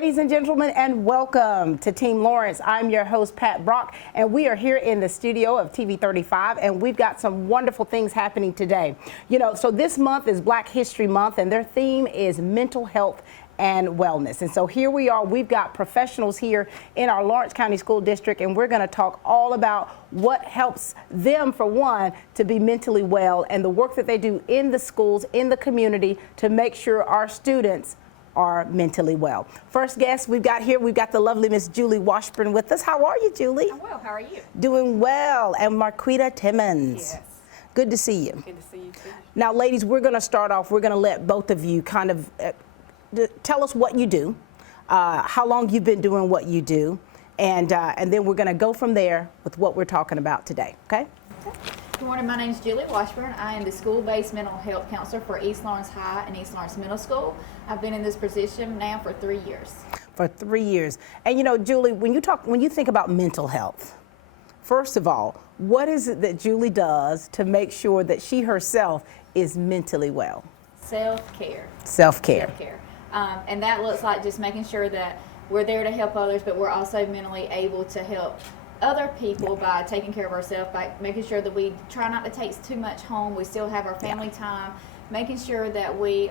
ladies and gentlemen, and welcome to Team Lawrence. I'm your host, Pat Brock, and we are here in the studio of TV 35, and we've got some wonderful things happening today. You know, so this month is Black History Month, and their theme is mental health and wellness. And so here we are, we've got professionals here in our Lawrence County School District, and we're going to talk all about what helps them, for one, to be mentally well, and the work that they do in the schools, in the community, to make sure our students are mentally well. First guest we've got here, we've got the lovely Miss Julie Washburn with us. How are you, Julie? I'm well. How are you? Doing well. And Marquita Timmons. Yes. Good to see you. Good to see you too. Now, ladies, we're going to start off. We're going to let both of you kind of tell us what you do, how long you've been doing what you do, and then we're going to go from there with what we're talking about today. Okay? Good morning. My name is Julie Washburn. I am the school-based mental health counselor for East Lawrence High and East Lawrence Middle School. I've been in this position now for 3 years. For 3 years. And you know, Julie, when you think about mental health, first of all, what is it that Julie does to make sure that she herself is mentally well? Self-care. Self-care. Self-care. And that looks like just making sure that we're there to help others, but we're also mentally able to help other people by taking care of ourselves, by making sure that we try not to take too much home. We still have our family time, making sure that we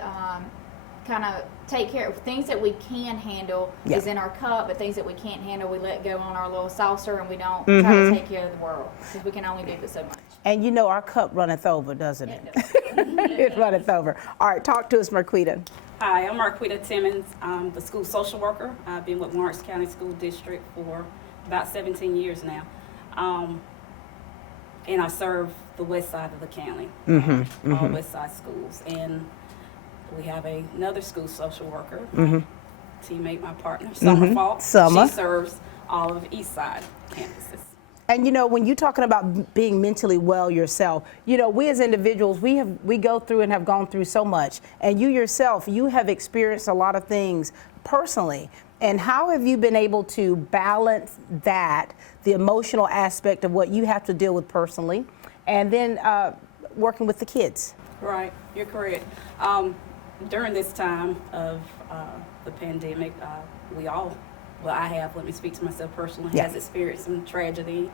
kind of take care of things that we can handle is in our cup, but things that we can't handle, we let go on our little saucer, and we don't try to take care of the world, because we can only do but so much. And you know, our cup runneth over, doesn't it? It runneth over. All right, talk to us, Marquita. Hi, I'm Marquita Timmons. I'm the school social worker. I've been with Lawrence County School District for about 17 years now. And I serve the west side of the county, all west side schools. And we have another school social worker, teammate, my partner, Summer Falk. Summer. She serves all of east side campuses. And you know, when you're talking about being mentally well yourself, you know, we as individuals, we go through and have gone through so much. And you yourself, you have experienced a lot of things personally. And how have you been able to balance that, the emotional aspect of what you have to deal with personally, and then working with the kids? Right, you're correct. During this time of the pandemic, I have, let me speak to myself personally, has experienced some tragedy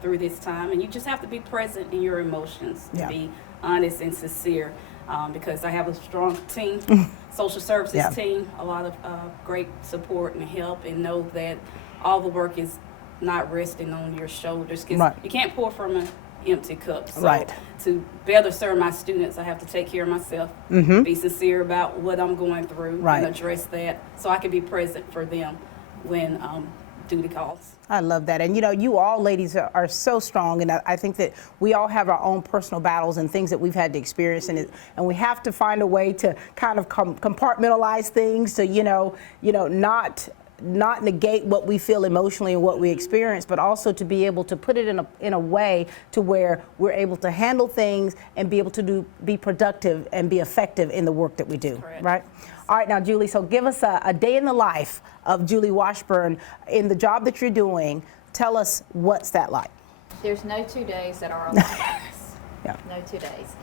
through this time. And you just have to be present in your emotions, to be honest and sincere, because I have a strong team, social services team, a lot of great support and help, and know that all the work is not resting on your shoulders, because you can't pour from an empty cup. So to better serve my students, I have to take care of myself, be sincere about what I'm going through, and address that, so I can be present for them when duty calls. I love that. And you know, you all ladies are so strong, and I think that we all have our own personal battles and things that we've had to experience, and we have to find a way to kind of compartmentalize things to, you know, not negate what we feel emotionally and what we experience, but also to be able to put it in a way to where we're able to handle things and be able to be productive and be effective in the work that we do. Right? All right, now Julie, so give us a day in the life of Julie Washburn in the job that you're doing. Tell us, what's that like? There's no 2 days that are alike. No 2 days.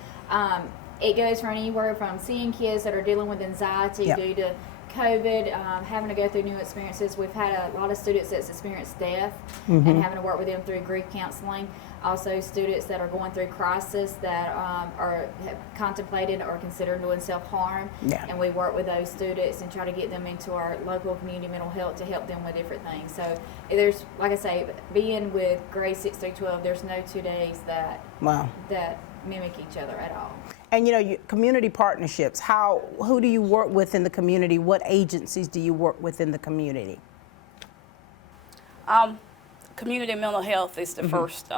It goes from anywhere from seeing kids that are dealing with anxiety due to COVID, having to go through new experiences. We've had a lot of students that's experienced death and having to work with them through grief counseling. Also students that are going through crisis that have contemplated or considered doing self-harm. And we work with those students and try to get them into our local community mental health to help them with different things. So there's, like I say, being with grades 6 through 12, there's no 2 days that mimic each other at all. And you know, community partnerships, who do you work with in the community? What agencies do you work with in the community? Community mental health is the first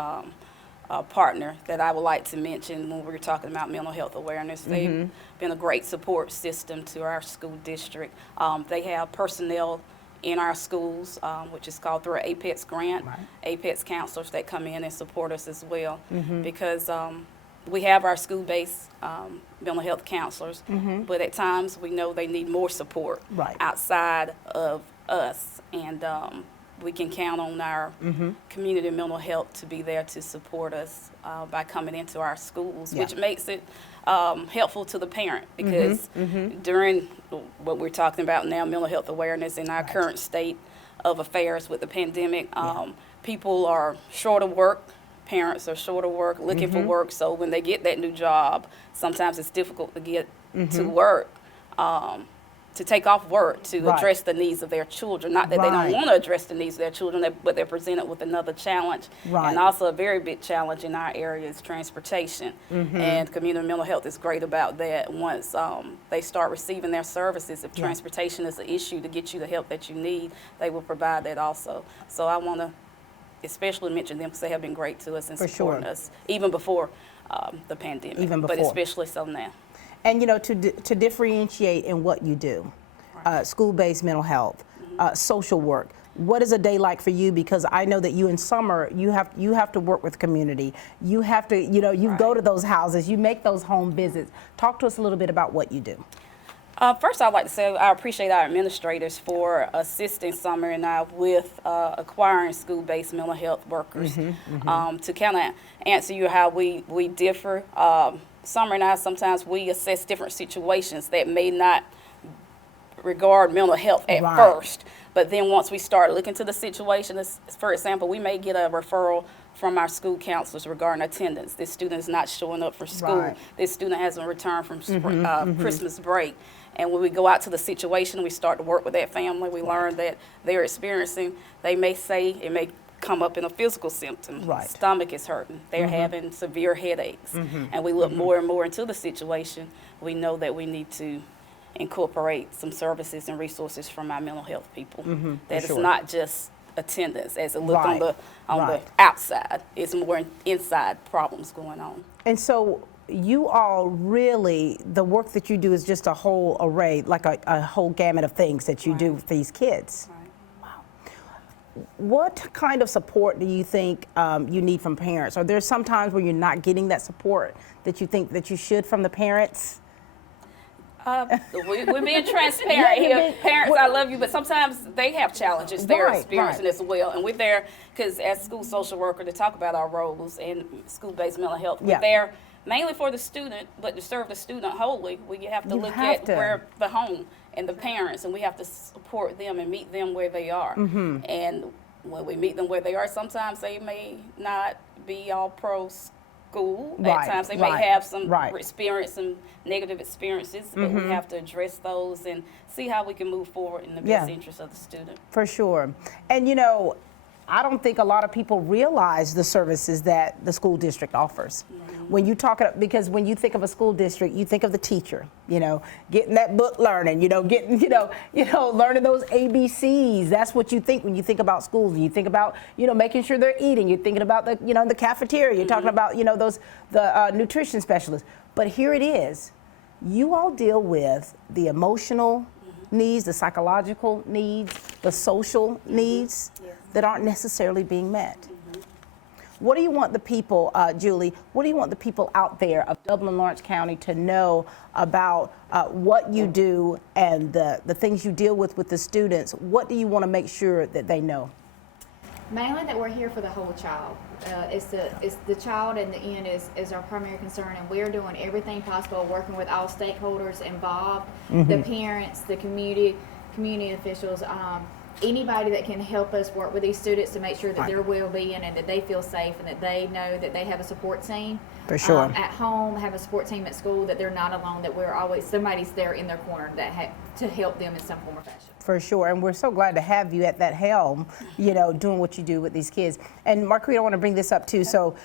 partner that I would like to mention when we're talking about mental health awareness. They've been a great support system to our school district. They have personnel in our schools, which is called through an APEX grant, APEX counselors that come in and support us as well, because we have our school-based mental health counselors, but at times we know they need more support outside of us, and we can count on our community mental health to be there to support us by coming into our schools, which makes it helpful to the parent, because during what we're talking about now, mental health awareness in our current state of affairs with the pandemic, people are short of work, parents are short of work, looking for work, so when they get that new job, sometimes it's difficult to get to work. To take off work to address the needs of their children. Not that they don't want to address the needs of their children, but they're presented with another challenge. And also a very big challenge in our area is transportation. And community mental health is great about that. Once they start receiving their services, if transportation is an issue to get you the help that you need, they will provide that also. So I want to especially mention them because they have been great to us and supporting us, even before the pandemic, but especially so now. And, you know, to differentiate in what you do, school-based mental health, social work, what is a day like for you? Because I know that you in summer, you have to work with community. You have to, you know, you go to those houses, you make those home visits. Talk to us a little bit about what you do. First, I'd like to say I appreciate our administrators for assisting Summer and I with acquiring school-based mental health workers. To kind of answer you how we differ, Summer and I, sometimes we assess different situations that may not regard mental health at first. But then once we start looking to the situation, for example, we may get a referral from our school counselors regarding attendance. This student is not showing up for school. This student hasn't returned from Christmas break. And when we go out to the situation, we start to work with that family. We learn that they're experiencing, they may say, it may come up in a physical symptom. Stomach is hurting. They're having severe headaches. And we look more and more into the situation. We know that we need to incorporate some services and resources from our mental health people. That it's not just attendance as it looks on the outside. It's more inside problems going on. And so you all really, the work that you do is just a whole array, like a whole gamut of things that you do with these kids. What kind of support do you think you need from parents? Are there some times where you're not getting that support that you think that you should from the parents? We're being transparent here. Parents, I love you, but sometimes they have challenges they're experiencing as well. And we're there, because as school social worker, to talk about our roles in school-based mental health, we're there mainly for the student, but to serve the student wholly, we have to look at where the home and the parents, and we have to support them and meet them where they are. And when we meet them where they are, sometimes they may not be all pro school. At times they may have some experience, some negative experiences, but we have to address those and see how we can move forward in the best interest of the student. For sure. And you know, I don't think a lot of people realize the services that the school district offers. When you talk, because when you think of a school district, you think of the teacher, you know, getting that book learning, you know, getting, learning those ABCs. That's what you think when you think about schools. You think about, making sure they're eating. You're thinking about the, the cafeteria. You're talking about, the nutrition specialists. But here it is. You all deal with the emotional needs, the psychological needs, the social needs that aren't necessarily being met. What do you want the people, Julie, what do you want the people out there of Dublin-Lawrence County to know about what you do and the things you deal with the students? What do you want to make sure that they know? Mainly that we're here for the whole child. It's the child in the end is our primary concern, and we're doing everything possible, working with all stakeholders involved, the parents, the community officials, anybody that can help us work with these students to make sure that their well-being and that they feel safe and that they know that they have a support team. For sure. At home, have a support team at school, that they're not alone, that we're always, somebody's there in their corner to help them in some form or fashion. For sure, and we're so glad to have you at that helm, doing what you do with these kids. And Marquita, I want to bring this up too. So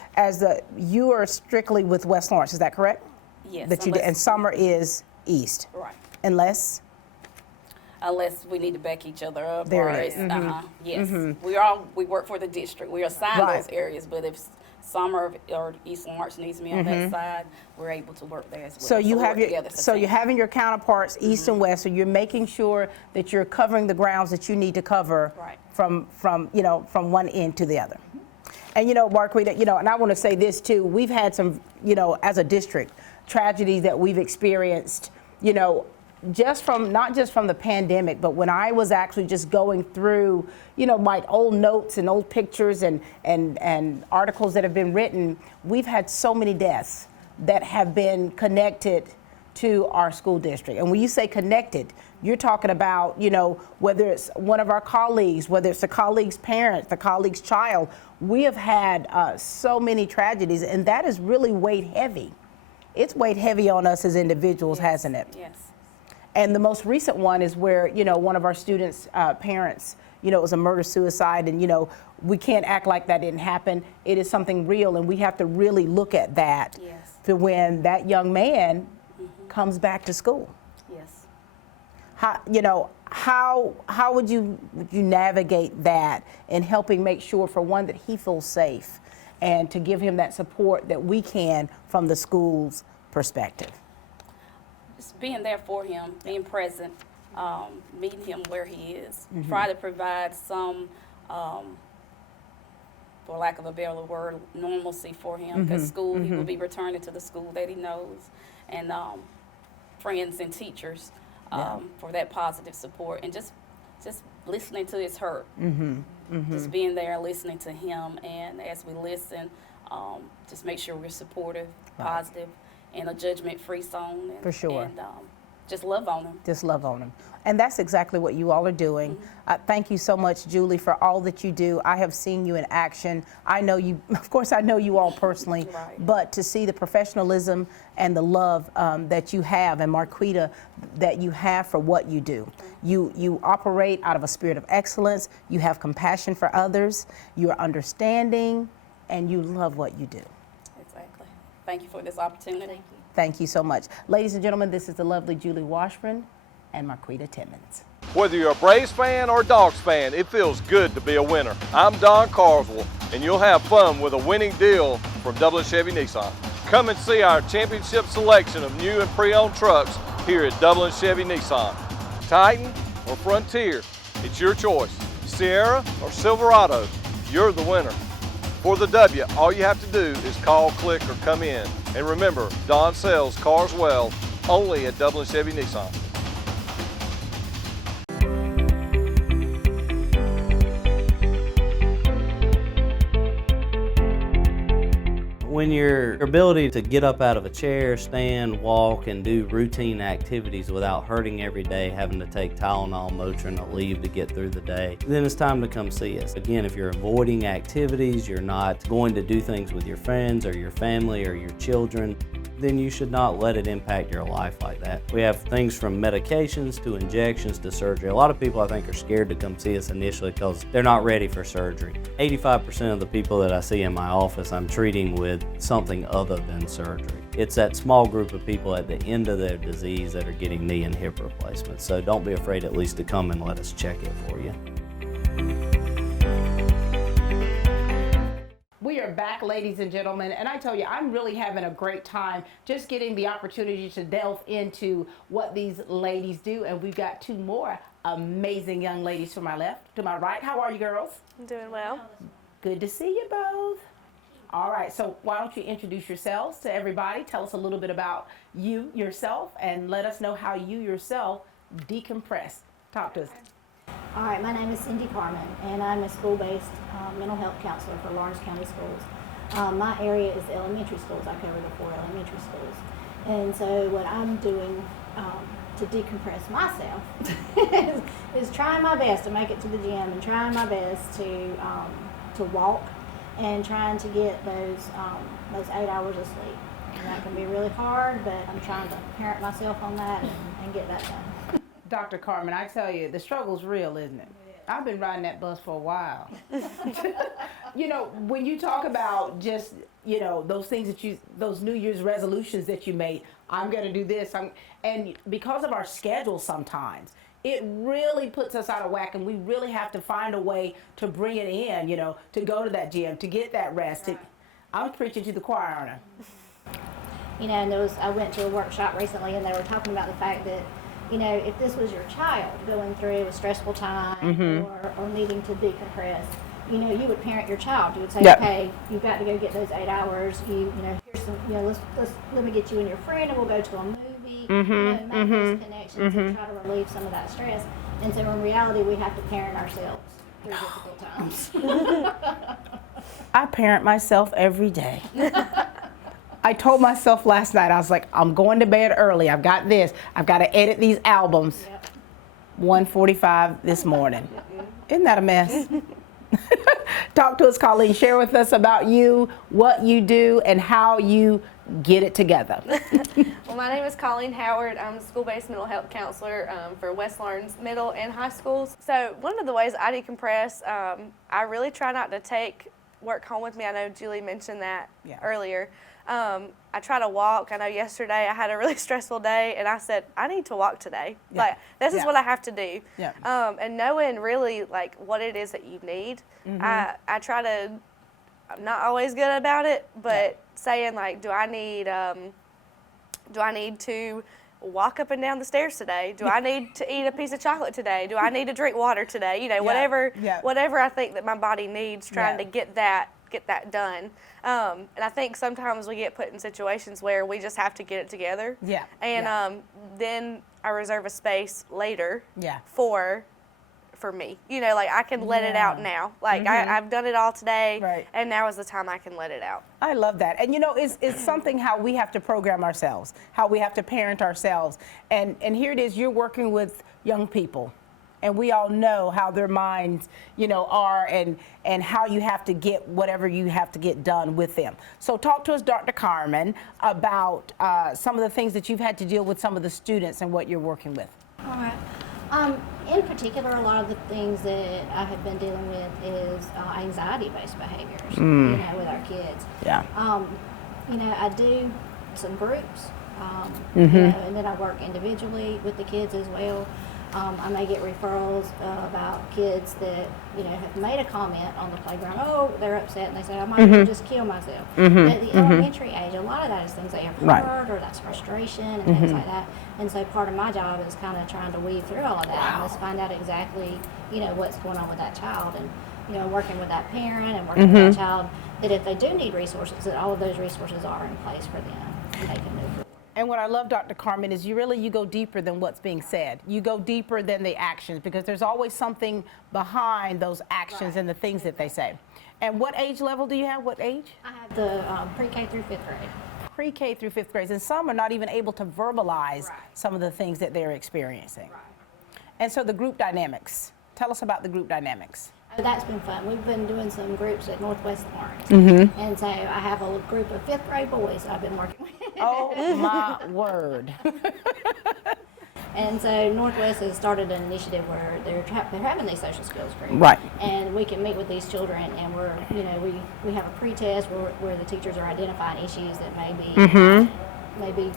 you are strictly with West Lawrence, is that correct? Yes. And Summer is East. Right. Unless we need to back each other up. There it is. Yes. We work for the district. We assign those areas, but if Summer or East Lawrence needs me on that side, we're able to work there as well. So you're having your counterparts East and West, so you're making sure that you're covering the grounds that you need to cover from one end to the other. And Marquita, and I want to say this too, we've had some, as a district, tragedies that we've experienced, not just from the pandemic, but when I was actually just going through, my old notes and old pictures and articles that have been written, we've had so many deaths that have been connected to our school district. And when you say connected, you're talking about, whether it's one of our colleagues, whether it's the colleague's parent, the colleague's child. We have had so many tragedies, and that has really weighed heavy. It's weighed heavy on us as individuals, Yes. hasn't it? Yes. And the most recent one is where, one of our students' parents, it was a murder-suicide, and, we can't act like that didn't happen. It is something real, and we have to really look at that Yes. to when that young man comes back to school. Yes. How would you navigate that in helping make sure, for one, that he feels safe, and to give him that support that we can from the school's perspective? Just being there for him, being present, meeting him where he is. Try to provide some, for lack of a better word, normalcy for him. Because school, he will be returning to the school that he knows, and friends and teachers for that positive support, and just listening to his hurt. Just being there and listening to him, and as we listen, just make sure we're supportive, positive, in a judgment-free zone. And, For sure. And just love on him. Just love on them. And that's exactly what you all are doing. Thank you so much, Julie, for all that you do. I have seen you in action. I know you, of course, I know you all personally, Right. but to see the professionalism and the love that you have, and Marquita, that you have for what you do. You operate out of a spirit of excellence. You have compassion for others. You're understanding, and you love what you do. Exactly. Thank you for this opportunity. Thank you. Thank you so much. Ladies and gentlemen, this is the lovely Julie Washburn and Marquita Timmons. Whether you're a Braves fan or a Dogs fan, it feels good to be a winner. I'm Don Carswell, and you'll have fun with a winning deal from Dublin Chevy Nissan. Come and see our championship selection of new and pre-owned trucks here at Dublin Chevy Nissan. Titan or Frontier, it's your choice. Sierra or Silverado, you're the winner. For the W, all you have to do is call, click, or come in. And remember, Don sells cars well, only at Dublin Chevy Nissan. When your ability to get up out of a chair, stand, walk, and do routine activities without hurting every day, having to take Tylenol, Motrin, or leave to get through the day, then it's time to come see us. Again, if you're avoiding activities, you're not going to do things with your friends or your family or your children, then you should not let it impact your life like that. We have things from medications to injections to surgery. A lot of people, I think, are scared to come see us initially because they're not ready for surgery. 85% of the people that I see in my office, I'm treating with something other than surgery. It's that small group of people at the end of their disease that are getting knee and hip replacements. So don't be afraid at least to come and let us check it for you. We are back, ladies and gentlemen, and I tell you, I'm really having a great time just getting the opportunity to delve into what these ladies do, and we've got two more amazing young ladies to my left. To my right, how are you girls? I'm doing well. Good to see you both. All right, so why don't you introduce yourselves to everybody? Tell us a little bit about you yourself, and let us know how you yourself decompress. Talk to us. All right, my name is Cindy Carmen, and I'm a school-based mental health counselor for Lawrence County Schools. My area is the elementary schools. I cover the 4 elementary schools. And so what I'm doing to decompress myself is trying my best to make it to the gym, and trying my best to walk, and trying to get those 8 hours of sleep. And that can be really hard, but I'm trying to parent myself on that and get that done. Dr. Carmen, I tell you, the struggle's real, isn't it? I've been riding that bus for a while. When you talk about just, those things those New Year's resolutions that you made, I'm going to do this, and because of our schedule sometimes, it really puts us out of whack, and we really have to find a way to bring it in, to go to that gym, to get that rest. I'm preaching to the choir, aren't I? And I went to a workshop recently, and they were talking about the fact that, if this was your child going through a stressful time or needing to decompress, you would parent your child. You would say, okay, you've got to go get those 8 hours. Here's some, let me get you and your friend, and we'll go to a movie. you know, make those connections and try to relieve some of that stress. And so in reality, we have to parent ourselves through difficult times. I parent myself every day. I told myself last night, I was like, I'm going to bed early. I've got this. I've got to edit these albums. Yep. 1:45 this morning. Isn't that a mess? Talk to us, Colleen. Share with us about you, what you do, and how you get it together. Well, my name is Colleen Howard. I'm a school-based mental health counselor for West Lawrence Middle and High Schools. So one of the ways I decompress, I really try not to take work home with me. I know Julie mentioned that earlier. I try to walk. I know yesterday I had a really stressful day, and I said, I need to walk today. Like, this is what I have to do. And knowing really, like, what it is that you need, I try to, I'm not always good about it, but saying, like, do I need to walk up and down the stairs today? Do I need to eat a piece of chocolate today? Do I need to drink water today? You know, whatever I think that my body needs, trying to get that done. And I think sometimes we get put in situations where we just have to get it together. And then I reserve a space later for me. You know, like I can let it out now. Like I've done it all today, and now is the time I can let it out. I love that. And you know, it's something how we have to program ourselves, how we have to parent ourselves. And here it is, you're working with young people. And we all know how their minds, you know, are and how you have to get whatever you have to get done with them. So talk to us, Dr. Carmen, about some of the things that you've had to deal with some of the students and what you're working with. All right. In particular, a lot of the things that I have been dealing with is anxiety-based behaviors, you know, with our kids. You know, I do some groups, you know, and then I work individually with the kids as well. I may get referrals about kids that, you know, have made a comment on the playground. Oh, they're upset and they say, I might as well just kill myself. At the elementary age, a lot of that is things they have heard or that's frustration and things like that. And so part of my job is kind of trying to weave through all of that and let's find out exactly, you know, what's going on with that child. And, you know, working with that parent and working with that child, that if they do need resources, that all of those resources are in place for them and they can move forward. And what I love, Dr. Carmen, is you go deeper than what's being said. You go deeper than the actions because there's always something behind those actions and the things that they say. And what age level do you have? What age? I have the pre-K through 5th grade. Pre-K through 5th grade. And some are not even able to verbalize some of the things that they're experiencing. And so the group dynamics. Tell us about the group dynamics. That's been fun. We've been doing some groups at Northwest Lawrence. And so I have a group of 5th grade boys that I've been working with. Oh my word. And so Northwest has started an initiative where they're having these social skills groups. Right. And we can meet with these children and we're, you know, we have a pre-test where the teachers are identifying issues that maybe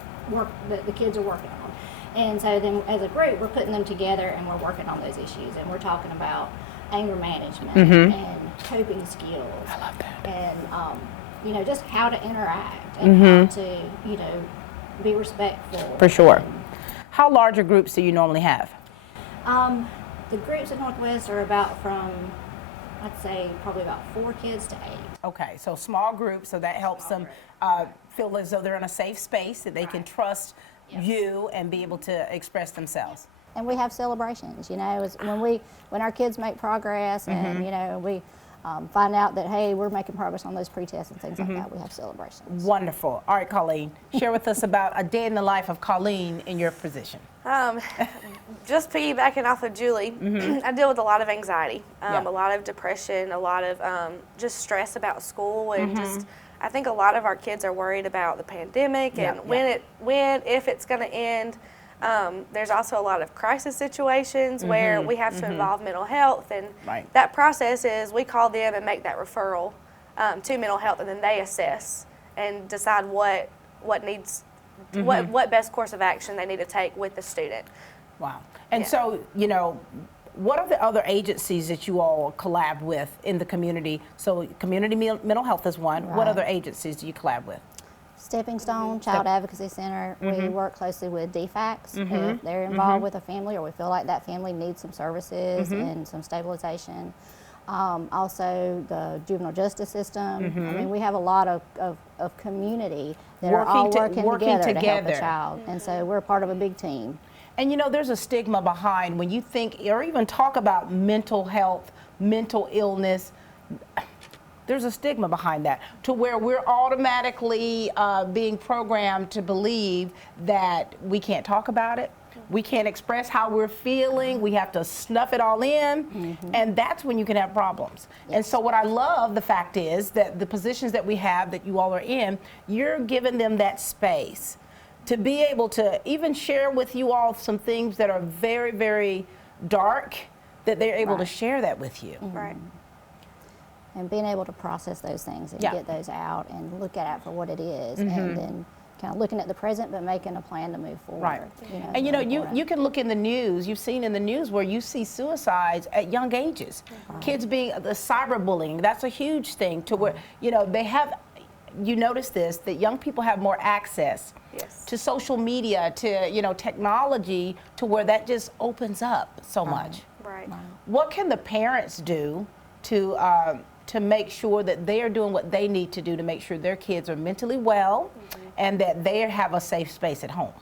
that the kids are working on. And so then as a group, we're putting them together and we're working on those issues and we're talking about anger management and coping skills. I love that. And, you know, just how to interact and how to, you know, be respectful. For sure. How large a groups do you normally have? The groups at Northwest are about from, I'd say, probably about 4 kids to 8. Okay, so small groups, so that helps them feel as though they're in a safe space, that they can trust you and be able to express themselves. And we have celebrations, you know, when our kids make progress and, you know, we find out that, hey, we're making progress on those pre-tests and things like that, we have celebrations. Wonderful. All right, Colleen, share with us about a day in the life of Colleen in your position. Just piggybacking off of Julie, I deal with a lot of anxiety, a lot of depression, a lot of just stress about school, and just I think a lot of our kids are worried about the pandemic and if it's going to end. There's also a lot of crisis situations where we have to involve mental health, and that process is we call them and make that referral to mental health, and then they assess and decide what needs, what best course of action they need to take with the student. Wow. And so, you know, what are the other agencies that you all collab with in the community? So community mental health is one. What other agencies do you collab with? Stepping Stone Child Advocacy Center, we work closely with DFACS if they're involved with a family or we feel like that family needs some services and some stabilization. Also the juvenile justice system. I mean, we have a lot of community that are Working all to- working together to help together. a child. And so we're part of a big team. And you know, there's a stigma behind when you think or even talk about mental health, mental illness. There's a stigma behind that to where we're automatically being programmed to believe that we can't talk about it. We can't express how we're feeling. We have to snuff it all in. And that's when you can have problems. And so what I love, the fact is that the positions that we have that you all are in, you're giving them that space to be able to even share with you all some things that are very, very dark, that they're able to share that with you. Right. And being able to process those things and Yeah. get those out and look at it for what it is, and then kind of looking at the present but making a plan to move forward. Right. You know, And you can look in the news, you've seen in the news where you see suicides at young ages. Kids being, the cyberbullying, that's a huge thing to where, you know, they have, you notice this, that young people have more access to social media, to, you know, technology, to where that just opens up so much. Right. What can the parents do to make sure that they are doing what they need to do to make sure their kids are mentally well and that they have a safe space at home?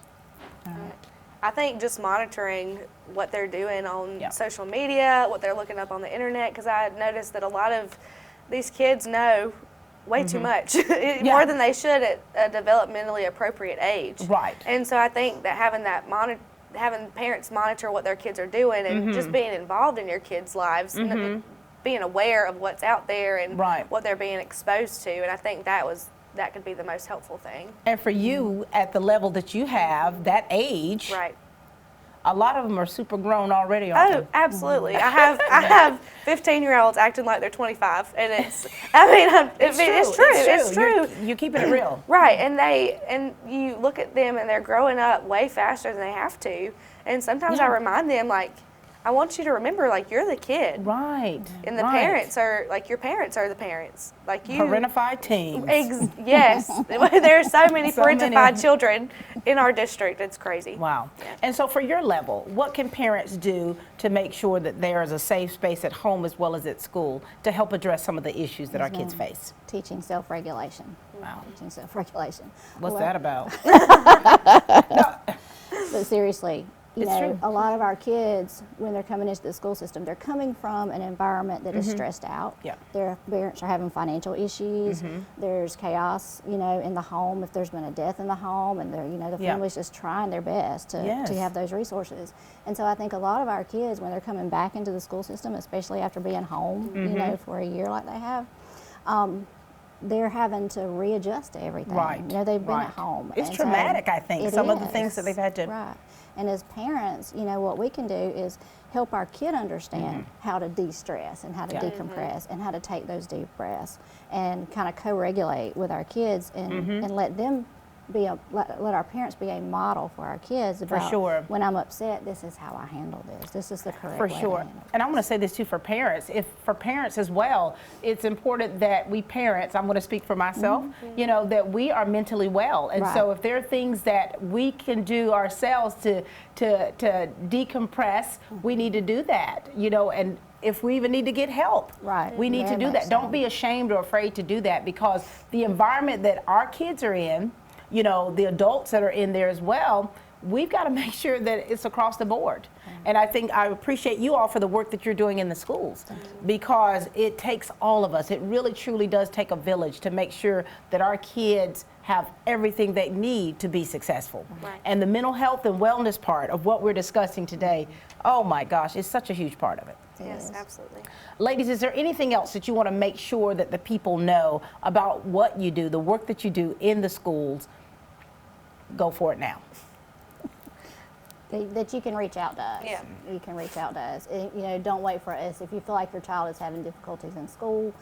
I think just monitoring what they're doing on social media, what they're looking up on the internet, because I noticed that a lot of these kids know way too much, more than they should at a developmentally appropriate age. Right. And so I think that having parents monitor what their kids are doing and just being involved in your kids' lives, and being aware of what's out there and what they're being exposed to, and I think that could be the most helpful thing. And for you, at the level that you have, that age, a lot of them are super grown already, aren't they? Oh, absolutely. I have 15-year-olds acting like they're 25, and it's true. You're keeping it real. Right, and you look at them and they're growing up way faster than they have to, and sometimes I remind them, like, I want you to remember, like, you're the kid. Right. And the parents are, like, your parents are the parents. Like, you. Parentified teens. Yes. There are so many parentified children in our district. It's crazy. Wow. And so for your level, what can parents do to make sure that there is a safe space at home as well as at school to help address some of the issues that our kids face? Teaching self-regulation. Wow. Teaching self-regulation. What's that about? But seriously, you It's know, true. a lot of our kids, when they're coming into the school system, they're coming from an environment that is stressed out. Yeah. Their parents are having financial issues. There's chaos, you know, in the home if there's been a death in the home, and they're, you know, the family's just trying their best to have those resources. And so I think a lot of our kids, when they're coming back into the school system, especially after being home, you know, for a year like they have, they're having to readjust to everything. Right. You know, they've been at home. It's and so traumatic, I think, it some of the is. things that they've had to. Right. And as parents, you know, what we can do is help our kid understand how to de-stress and how to decompress and how to take those deep breaths and kind of co-regulate with our kids and let them let our parents be a model for our kids about when I'm upset, this is how I handle this. This is the correct way to handle it. And I want to say this too for parents. For parents as well, it's important that we parents, I'm going to speak for myself, you know, that we are mentally well. And so if there are things that we can do ourselves to decompress, we need to do that, you know, and if we even need to get help, we need to do that. Don't be ashamed or afraid to do that, because the environment that our kids are in, you know, the adults that are in there as well, we've got to make sure that it's across the board. And I think I appreciate you all for the work that you're doing in the schools, because it takes all of us. It really truly does take a village to make sure that our kids have everything they need to be successful. And the mental health and wellness part of what we're discussing today, oh my gosh, it's such a huge part of it. Yes, absolutely. Ladies, is there anything else that you want to make sure that the people know about what you do, the work that you do in the schools? Go for it now. That you can reach out to us. Yeah. You can reach out to us. You know, don't wait for us. If you feel like your child is having difficulties in school,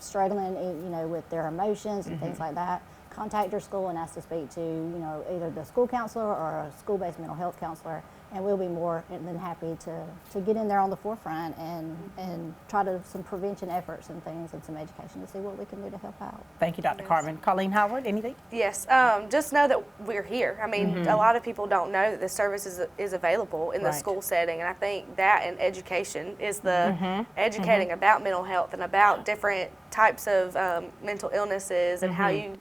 struggling, you know, with their emotions and things like that, contact your school and ask to speak to, you know, either the school counselor or a school-based mental health counselor, And we'll be more than happy to get in there on the forefront and try to some prevention efforts and things and some education to see what we can do to help out. Thank you, Dr. Carmen. Colleen Howard, anything? Yes, just know that we're here. I mean, a lot of people don't know that this service is available in the school setting, and I think that and education is the educating about mental health and about different types of mental illnesses and how you,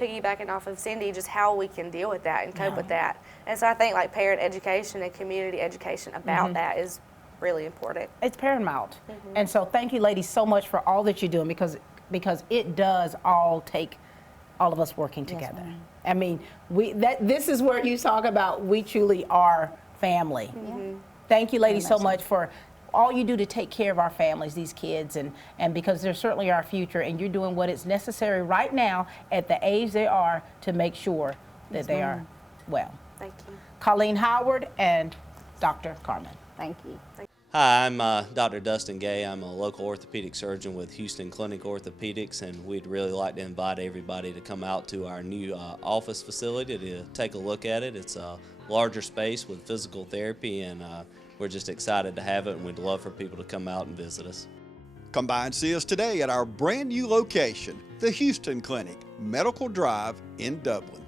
piggybacking off of Cindy, just how we can deal with that and cope with that. And so I think like parent education and community education about that is really important. It's paramount. And so thank you, ladies, so much for all that you're doing because it does all take all of us working together. I mean, this is where you talk about we truly are family. Thank you, ladies, so much for all you do to take care of our families, these kids, and because they're certainly our future, and you're doing what is necessary right now at the age they are to make sure that they are well. Thank you. Colleen Howard and Dr. Carmen. Thank you. Hi, I'm Dr. Dustin Gay. I'm a local orthopedic surgeon with Houston Clinic Orthopedics, and we'd really like to invite everybody to come out to our new office facility to take a look at it. It's a larger space with physical therapy, and we're just excited to have it, and we'd love for people to come out and visit us. Come by and see us today at our brand new location, the Houston Clinic, Medical Drive in Dublin.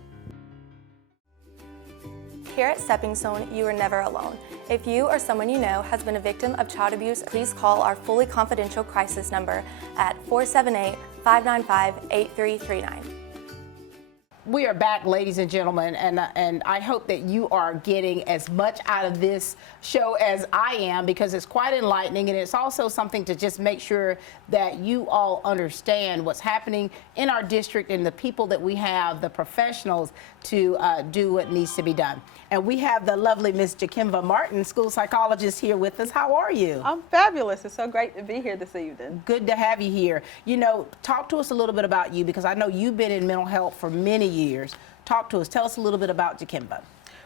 Here at Stepping Stone, you are never alone. If you or someone you know has been a victim of child abuse, please call our fully confidential crisis number at 478-595-8339. We are back, ladies and gentlemen, and I hope that you are getting as much out of this show as I am, because it's quite enlightening, and it's also something to just make sure that you all understand what's happening in our district and the people that we have, the professionals, to do what needs to be done. And we have the lovely Miss Jakimva Martin, school psychologist, here with us. How are you? I'm fabulous. It's so great to be here this evening. Good to have you here. You know, talk to us a little bit about you, because I know you've been in mental health for many years. Talk to us. Tell us a little bit about Jakimva.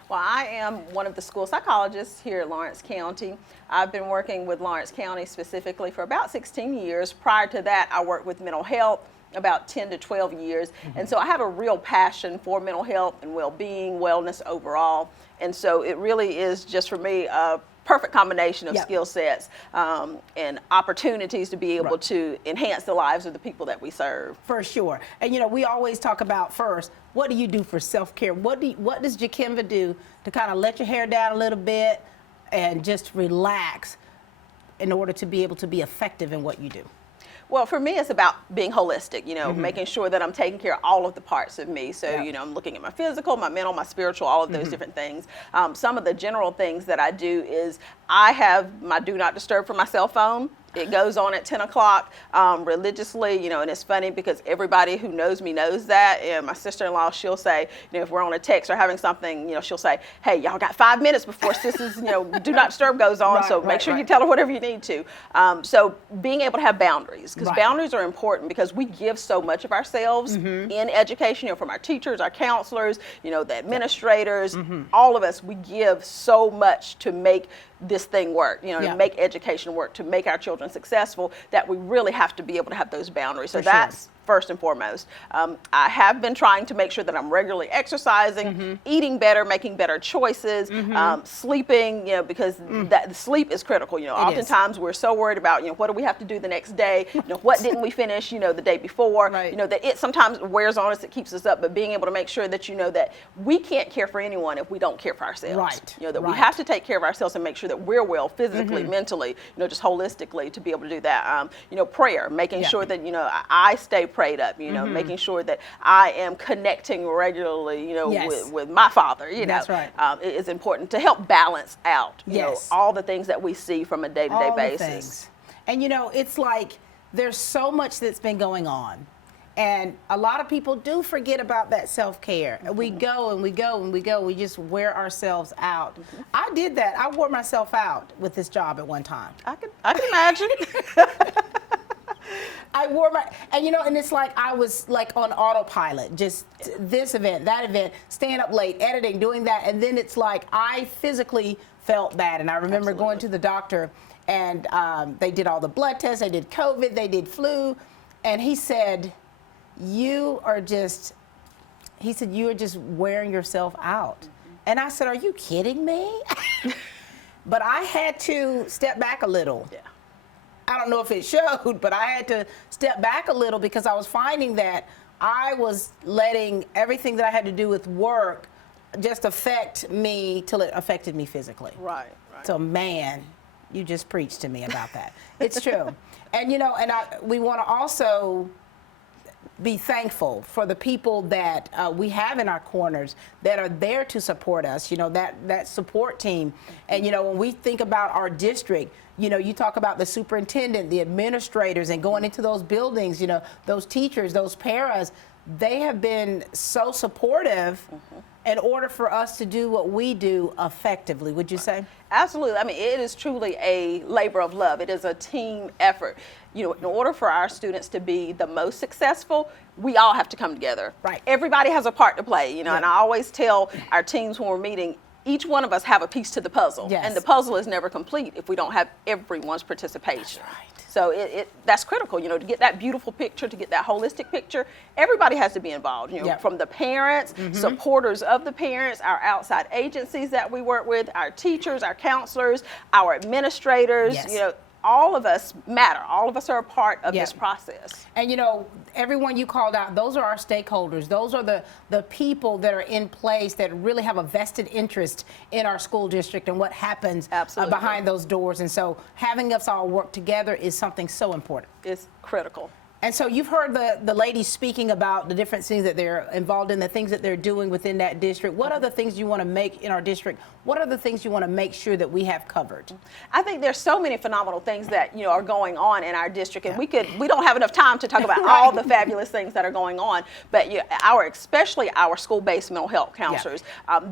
Well, I am one of the school psychologists here at Lawrence County. I've been working with Lawrence County specifically for about 16 years. Prior to that, I worked with mental health about 10 to 12 years. And so I have a real passion for mental health and well-being, wellness overall. And so it really is just for me a perfect combination of skill sets and opportunities to be able to enhance the lives of the people that we serve. For sure. And you know, we always talk about first, what do you do for self-care? What does Jakimva do to kind of let your hair down a little bit and just relax in order to be able to be effective in what you do? Well, for me, it's about being holistic, you know, making sure that I'm taking care of all of the parts of me. So, you know, I'm looking at my physical, my mental, my spiritual, all of those different things. Some of the general things that I do is I have my do not disturb for my cell phone. It goes on at 10 o'clock religiously, you know, and it's funny because everybody who knows me knows that. And my sister-in-law, she'll say, you know, if we're on a text or having something, you know, she'll say, hey, y'all got 5 minutes before Sis's, you know, do not disturb goes on. So make sure you tell her whatever you need to. So being able to have boundaries, because boundaries are important because we give so much of ourselves in education, you know, from our teachers, our counselors, you know, the administrators, all of us, we give so much to make this thing work, you know, to make education work, to make our children successful, that we really have to be able to have those boundaries. So that's first and foremost. I have been trying to make sure that I'm regularly exercising, eating better, making better choices, sleeping, you know, because that sleep is critical. You know, oftentimes we're so worried about, you know, what do we have to do the next day? You know, what didn't we finish, you know, the day before? You know, that it sometimes wears on us, it keeps us up, but being able to make sure that you know that we can't care for anyone if we don't care for ourselves. You know, that we have to take care of ourselves and make sure that we're well physically, mentally, you know, just holistically to be able to do that. You know, prayer, making sure that, you know, I stay prayed up, you know, making sure that I am connecting regularly, you know, with my Father, you know. It is important to help balance out, you know, all the things that we see from a day-to-day basis. And, you know, it's like there's so much that's been going on. And a lot of people do forget about that self-care. We go and we go and we go. We just wear ourselves out. I did that. I wore myself out with this job at one time. I can imagine. I wore my, and you know, and it's like I was like on autopilot, just this event, that event, staying up late, editing, doing that. And then it's like I physically felt bad. And I remember going to the doctor and they did all the blood tests. They did COVID, they did flu. And he said, you are just wearing yourself out. And I said, are you kidding me? But I had to step back a little. Yeah. I don't know if it showed, but I had to step back a little because I was finding that I was letting everything that I had to do with work just affect me till it affected me physically. Right. So, man, you just preached to me about that. It's true. And, you know, we want to also be thankful for the people that we have in our corners that are there to support us, you know, that support team. And, you know, when we think about our district, you know, you talk about the superintendent, the administrators, and going into those buildings, you know, those teachers, those paras, they have been so supportive in order for us to do what we do effectively, would you say? Absolutely. I mean, it is truly a labor of love. It is a team effort. You know, in order for our students to be the most successful, we all have to come together. Right. Everybody has a part to play, you know, and I always tell our teams when we're meeting, each one of us have a piece to the puzzle. Yes. And the puzzle is never complete if we don't have everyone's participation. That's right. So that's critical, you know, to get that beautiful picture, to get that holistic picture, everybody has to be involved, you know, from the parents, supporters of the parents, our outside agencies that we work with, our teachers, our counselors, our administrators, you know, all of us matter. All of us are a part of this process. And, you know, everyone you called out, those are our stakeholders. Those are the people that are in place that really have a vested interest in our school district and what happens behind those doors. And so having us all work together is something so important. It's critical. And so you've heard the ladies speaking about the different things that they're involved in, the things that they're doing within that district. What other things you want to make in our district? What are the things you want to make sure that we have covered? I think there's so many phenomenal things that, you know, are going on in our district, and we don't have enough time to talk about all the fabulous things that are going on. But especially our school-based mental health counselors,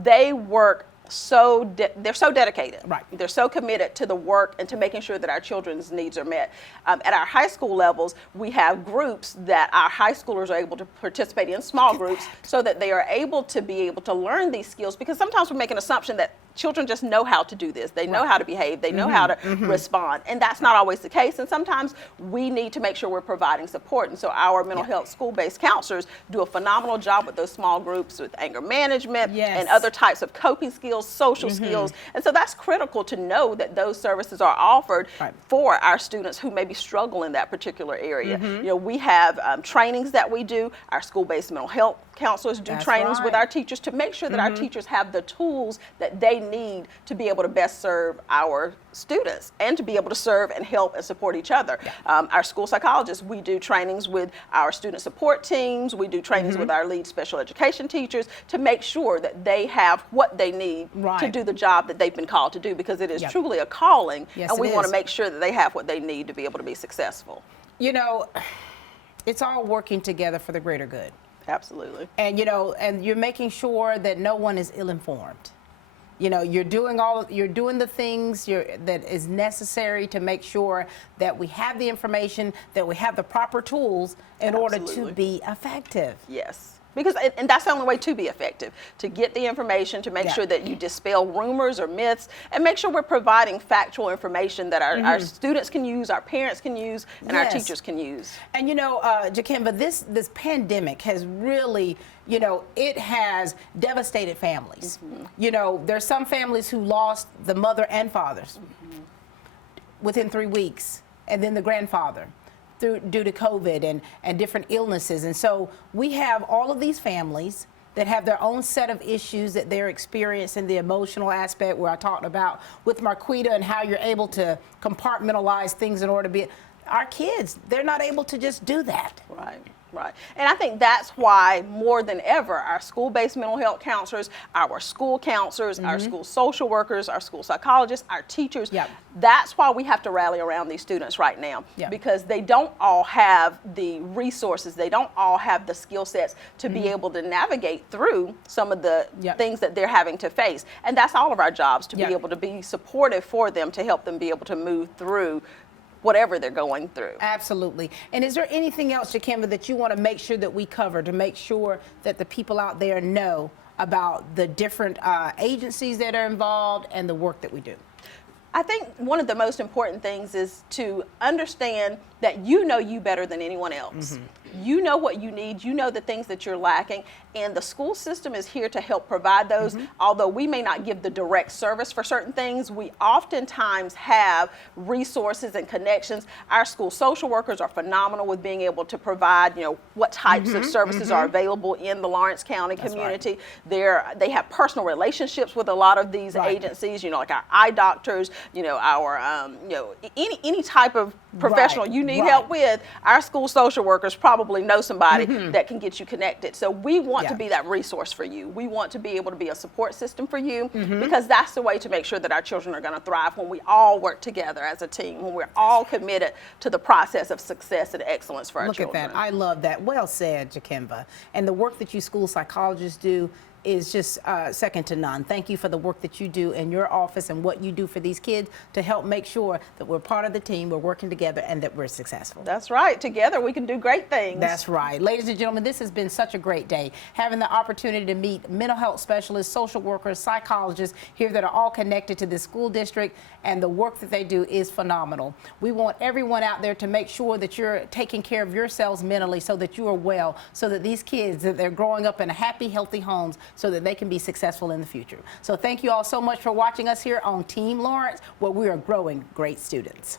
they work they're so dedicated. Right. They're so committed to the work and to making sure that our children's needs are met. At our high school levels, we have groups that our high schoolers are able to participate in, small groups, so that they are able to learn these skills, because sometimes we make an assumption that children just know how to do this. They know how to behave. They know how to respond. And that's not always the case. And sometimes we need to make sure we're providing support. And so our mental health school-based counselors do a phenomenal job with those small groups with anger management and other types of coping skills, social skills. And so that's critical to know that those services are offered for our students who may be struggling in that particular area. You know, we have trainings that we do. Our school-based mental health counselors do trainings with our teachers to make sure that our teachers have the tools that they need to be able to best serve our students and to be able to serve and help and support each other. Our school psychologists, we do trainings with our student support teams. We do trainings with our lead special education teachers to make sure that they have what they need to do the job that they've been called to do, because it is truly a calling, and we want to make sure that they have what they need to be able to be successful. You know, it's all working together for the greater good. Absolutely. And, you know, and you're making sure that no one is ill-informed. You know, you're doing the things that is necessary to make sure that we have the information, that we have the proper tools in order to be effective. Yes. Because, and that's the only way to be effective, to get the information, to make sure that you dispel rumors or myths, and make sure we're providing factual information that our students can use, our parents can use, and our teachers can use. And you know, Jakimba, this pandemic has really, you know, it has devastated families. You know, there's some families who lost the mother and fathers within 3 weeks, and then the grandfather. Due to COVID and different illnesses. And so we have all of these families that have their own set of issues that they're experiencing, the emotional aspect where I talked about with Marquita and how you're able to compartmentalize things in order to be. Our kids, they're not able to just do that. Right. And I think that's why more than ever, our school-based mental health counselors, our school counselors, our school social workers, our school psychologists, our teachers, that's why we have to rally around these students right now, because they don't all have the resources, they don't all have the skill sets to be able to navigate through some of the things that they're having to face. And that's all of our jobs, to be able to be supportive for them, to help them be able to move through whatever they're going through. Absolutely. And is there anything else, Jakimba, that you want to make sure that we cover to make sure that the people out there know about the different agencies that are involved and the work that we do? I think one of the most important things is to understand that you know you better than anyone else. You know what you need, you know the things that you're lacking, and the school system is here to help provide those. Although we may not give the direct service for certain things, we oftentimes have resources and connections. Our school social workers are phenomenal with being able to provide, what types of services are available in the Lawrence County community. They have personal relationships with a lot of these agencies, like our eye doctors, our, any type of professional you need help with, our school social workers probably know somebody that can get you connected. So we want to be that resource for you. We want to be able to be a support system for you, because that's the way to make sure that our children are going to thrive, when we all work together as a team, when we're all committed to the process of success and excellence for our children. Look at that. I love that. Well said, Jakimba. And the work that you school psychologists do is just second to none. Thank you for the work that you do in your office and what you do for these kids to help make sure that we're part of the team, we're working together, and that we're successful. That's right. Together we can do great things. That's right. Ladies and gentlemen, this has been such a great day. Having the opportunity to meet mental health specialists, social workers, psychologists here that are all connected to this school district, and the work that they do is phenomenal. We want everyone out there to make sure that you're taking care of yourselves mentally, so that you are well, so that these kids, that they're growing up in happy, healthy homes, so that they can be successful in the future. So thank you all so much for watching us here on Team Lawrence, where we are growing great students.